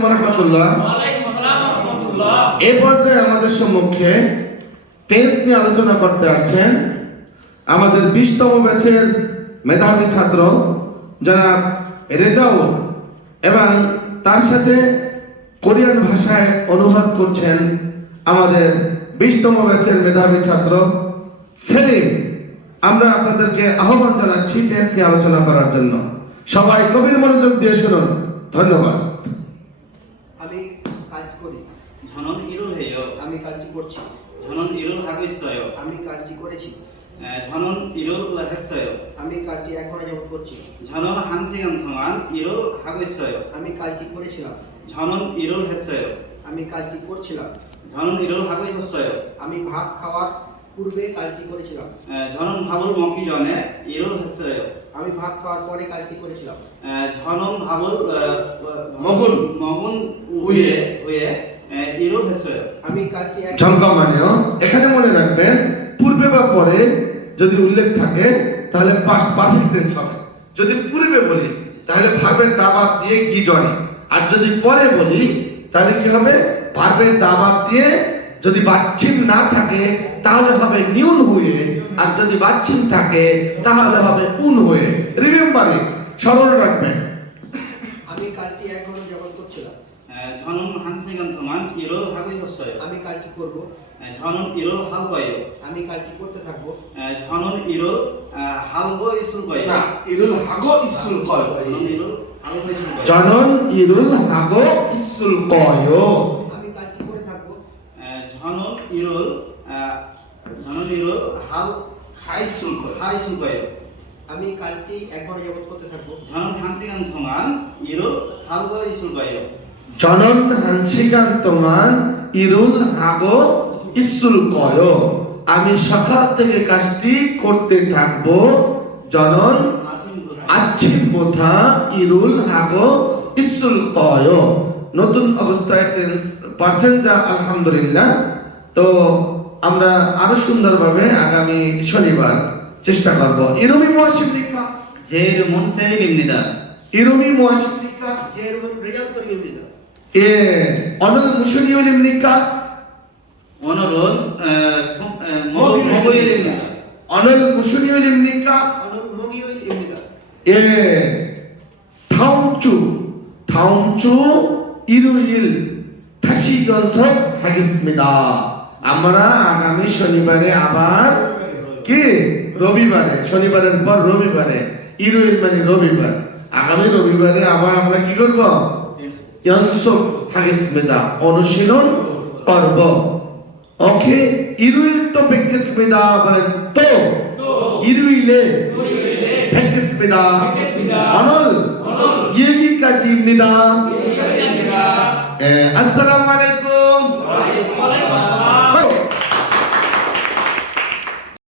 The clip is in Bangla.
আলাইকুম ওয়া রাহমাতুল্লাহ। এই পর্যায়ে আমাদের সম্মুখে টেন্স নিয়ে আলোচনা করতে আসছেন আমাদের 20তম ব্যাচের মেধাবী ছাত্র জনাব রেজাউল, এবং তার সাথে কোরিয়ান ভাষায় অনুবাদ করছেন আমাদের 20তম ব্যাচের মেধাবী ছাত্র সেলিম। আমরা আপনাদেরকে আহ্বান জানাচ্ছি টেন্স নিয়ে আলোচনা করার জন্য। সবাই গভীর মনোযোগ দিয়ে শুনুন। ধন্যবাদ। আমি কাজ করি। 저는 일을 해요. আমি কাজটি করছি। 저는 일을 하고 있어요. আমি কাজটি করেছি। 저는 일을 했어요. আমি কাজটি 1 ঘন্টা যাবত করছি। 저는 1시간 동안 일을 하고 있어요. আমি কাজটি করেছিলাম। 저는 일을 했어요. আমি কাজটি করছিলাম। 저는 일을 하고 있었어요. আমি ভাত খাওয়ার পূর্বে কাজটি করেছিলাম। 저는 밥을 먹기 전에 일을 했어요. আমি ভাত খাওয়ার পরে কাজটি করেছিলাম। 저는 밥을 먹은 후에 일을 했어요. আমি কাজটি 잠깐만요. এখানে মনে রাখবেন পূর্বে বা পরে যদি উল্লেখ থাকে তাহলে পাস্ট পারফেক্ট টেন্স হবে। যদি পূর্বে বলি তাহলে ভার্বের দাবাত দিয়ে কি জনি, আর যদি পরে বলি তাহলে কি হবে ভার্বের দাবাত দিয়ে যদি বাচ্চিম না থাকে তাহলে হবে নিউন হুয়ে, আর যদি বাচ্চিম থাকে তাহলে হবে উন হুয়ে। রিমেম্বার ইট, স্মরণ রাখবেন। আমি কাজটি 1 ঘন্টা যাবত করছিলাম। 저는 1시간 동안 일을 하고 있었어요. আমি কাজটি করব। 저는 일을 할 거예요. আমি কাজটি করতে থাকব। 저는 일을 하고 있을 거예요. না, 일을 하고 있을 거예요. 저는 일을 하고 있을 거예요. 저는 일을 하고 있을 거예요. আমি কাজটি করে থাকব। 저는 일을 하 있을 거예요. আমি কাজটি 1 ঘন্টা যাবত করতে থাকব। 저는 1시간 동안 일을 하고 있을 거예요. 저는 1시간 동안 일을 하고 있을 거예요. আমি সকাল থেকে কাজটি করতে থাকব। 저는 아침부터 일을 하고 있을 거예요. নতুন অবস্থায় টেন্স পারছেন যা আলহামদুলিল্লাহ। তো আমরা আরো সুন্দরভাবে আগামী শনিবার চেষ্টা করব। 이름이 무엇입니까? 제 이름은 셀림입니다. 이름이 무엇입니까? 제 이름은 레자우터입니다. 예, 오늘 무슨 요일입니까? 오늘은 목요일입니다. 오늘 무슨 요일입니까? 오늘 목요일입니다. 예, 다음 주 일요일 다시 연습하겠습니다. আমরা আগামী শনিবারে আবার কি রবিবারে, শনিবারের পর রবিবারে, 일요일 মানে রবিবার, আগামী রবিবারে আবার আমরা কি করব? 연습하겠습니다. অনুশীলন করব। ওকে, 일요일 또 뵙겠습니다. বলেন তো 일요일에 뵙겠습니다. 오늘 여기까지입니다. 예, 아스살라무 알라이쿰.